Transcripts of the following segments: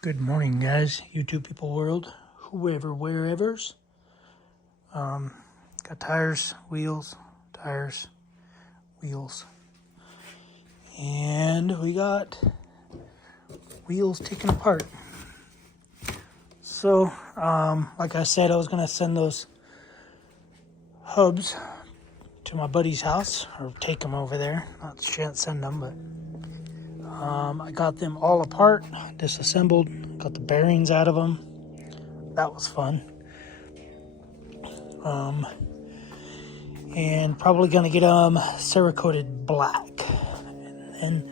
Good morning, guys. YouTube people world, whoever, wherevers. Got tires, wheels, and we got wheels taken apart. So, like I said, I was gonna send those hubs to my buddy's house, or take them over there. Not send them, but I got them all apart, disassembled, got the bearings out of them. That was fun. And probably gonna get them cerakoated black. And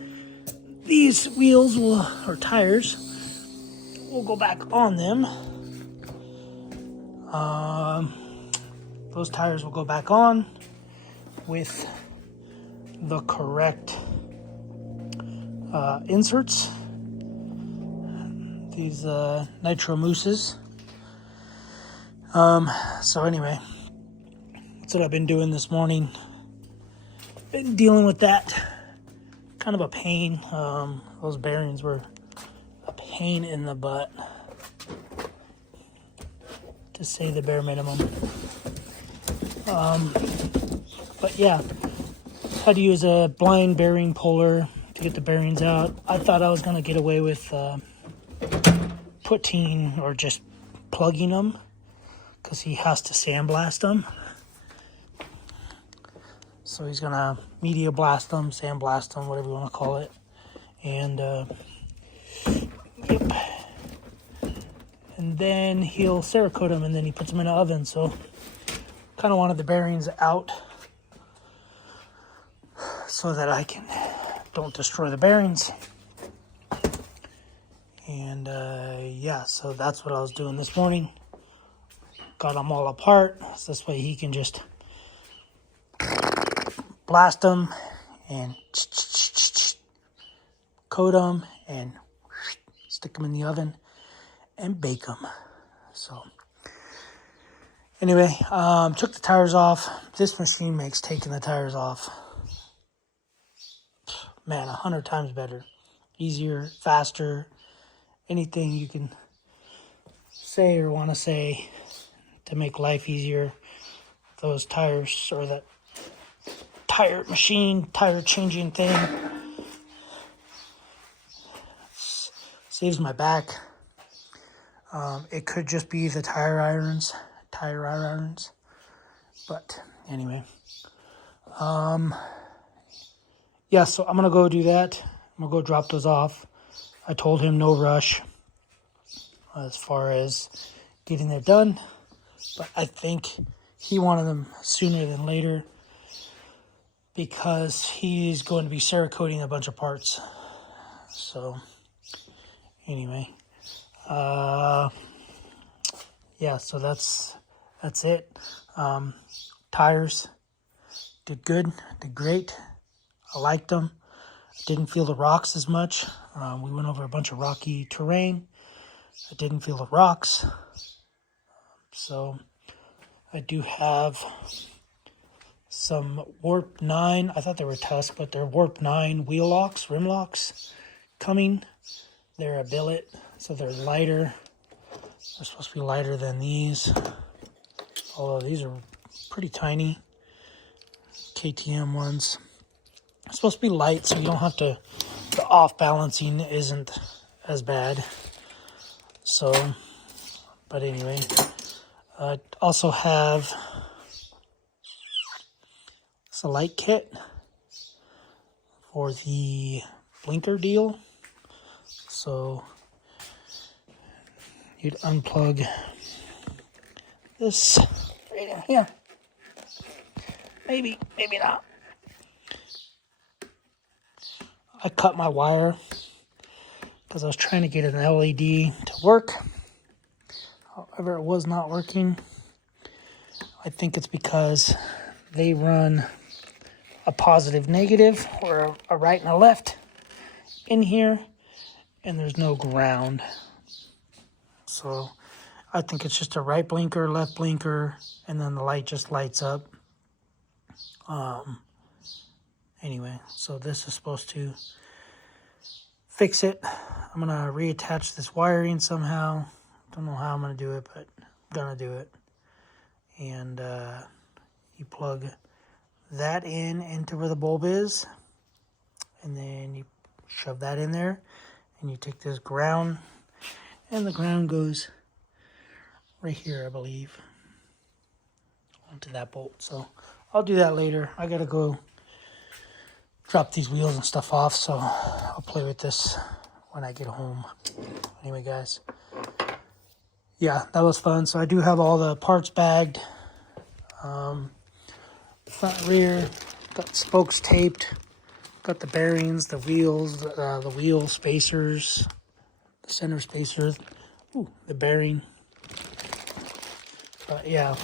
these wheels or tires will go back on them. Those tires will go back on with the correct inserts. These nitro mousses. So anyway, that's what I've been doing this morning. Been dealing with that. Kind of a pain. Those bearings were a pain in the butt, to say the bare minimum. But yeah, had to use a blind bearing puller to get the bearings out. I thought I was going to get away with putting or just plugging them, because he has to sandblast them. So he's going to media blast them, sandblast them, whatever you want to call it. And yep. And then he'll cerakote them, and then he puts them in the oven. So kind of wanted the bearings out so that I don't destroy the bearings. And yeah, so that's what I was doing this morning. Got them all apart, so this way he can just blast them and coat them and stick them in the oven and bake them. So anyway, took the tires off. This machine makes taking the tires off, man, 100 times better. Easier, faster, anything you can say or want to say to make life easier. Those tires, or that tire changing thing, saves my back. It could just be the tire irons, but anyway. Yeah, so I'm gonna go do that. I'm gonna go drop those off. I told him no rush as far as getting it done, but I think he wanted them sooner than later, because he's going to be cerakoting a bunch of parts. So anyway, yeah, so that's it. Tires did good, did great. I liked them. Didn't feel the rocks as much. We went over a bunch of rocky terrain. I didn't feel the rocks. So I do have some Warp 9. I thought they were Tusk, but they're Warp 9 wheel locks, rim locks coming. They're a billet, so they're lighter. They're supposed to be lighter than these, although these are pretty tiny. KTM ones. They're supposed to be light, so you don't have to, the off balancing isn't as bad. So, but anyway, I also have a light kit for the blinker deal. So you'd unplug this right in here. Maybe not. I cut my wire because I was trying to get an LED to work. However, it was not working. I think it's because they run a positive, negative, or a right and a left in here, and there's no ground. So I think it's just a right blinker, left blinker, and then the light just lights up. Anyway, so this is supposed to fix it. I'm going to reattach this wiring somehow. Don't know how I'm going to do it, but I'm going to do it. And you plug that into where the bulb is. And then you shove that in there. And you take this ground. And the ground goes right here, I believe, onto that bolt. So I'll do that later. I got to go drop these wheels and stuff off. So I'll play with this when I get home. Anyway, guys. Yeah, that was fun. So I do have all the parts bagged. Front, rear, got spokes taped, got the bearings, the wheels, the wheel spacers, the center spacers, the bearing. But yeah,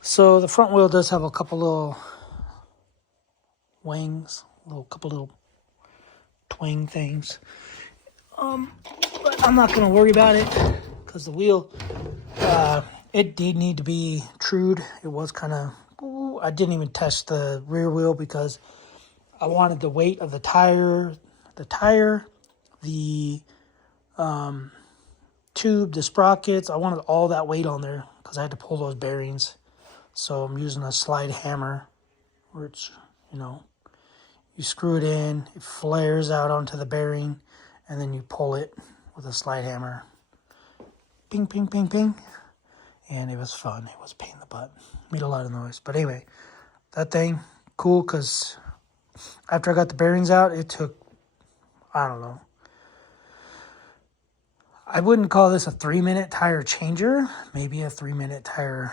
so the front wheel does have a couple little wings, couple little twang things. But I'm not gonna worry about it because the wheel, it did need to be trued. It was kind of. I didn't even test the rear wheel because I wanted the weight of the tire, the tube, the sprockets. I wanted all that weight on there because I had to pull those bearings. So I'm using a slide hammer, which, you screw it in, it flares out onto the bearing, and then you pull it with a slide hammer. Ping, ping, ping, ping. And it was fun. It was a pain in the butt. Made a lot of noise. But anyway, that thing, cool, because after I got the bearings out, it took, I don't know. I wouldn't call this a 3-minute tire changer. Maybe a 3-minute tire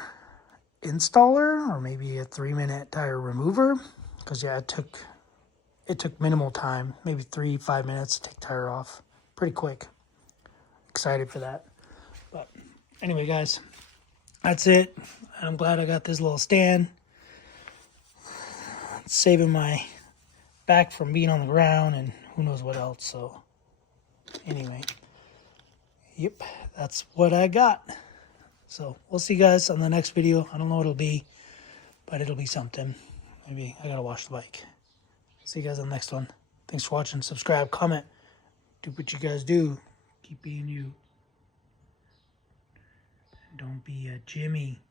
installer, or maybe a 3-minute tire remover. Because, yeah, it took minimal time. Maybe 3-5 minutes to take tire off. Pretty quick. Excited for that. But anyway, guys. That's it. I'm glad I got this little stand. It's saving my back from being on the ground and who knows what else. So anyway, yep, that's what I got. So we'll see you guys on the next video. I don't know what it'll be, but it'll be something. Maybe I gotta wash the bike. See you guys on the next one. Thanks for watching. Subscribe, comment, do what you guys do. Keep being you. Don't be a Jimmy.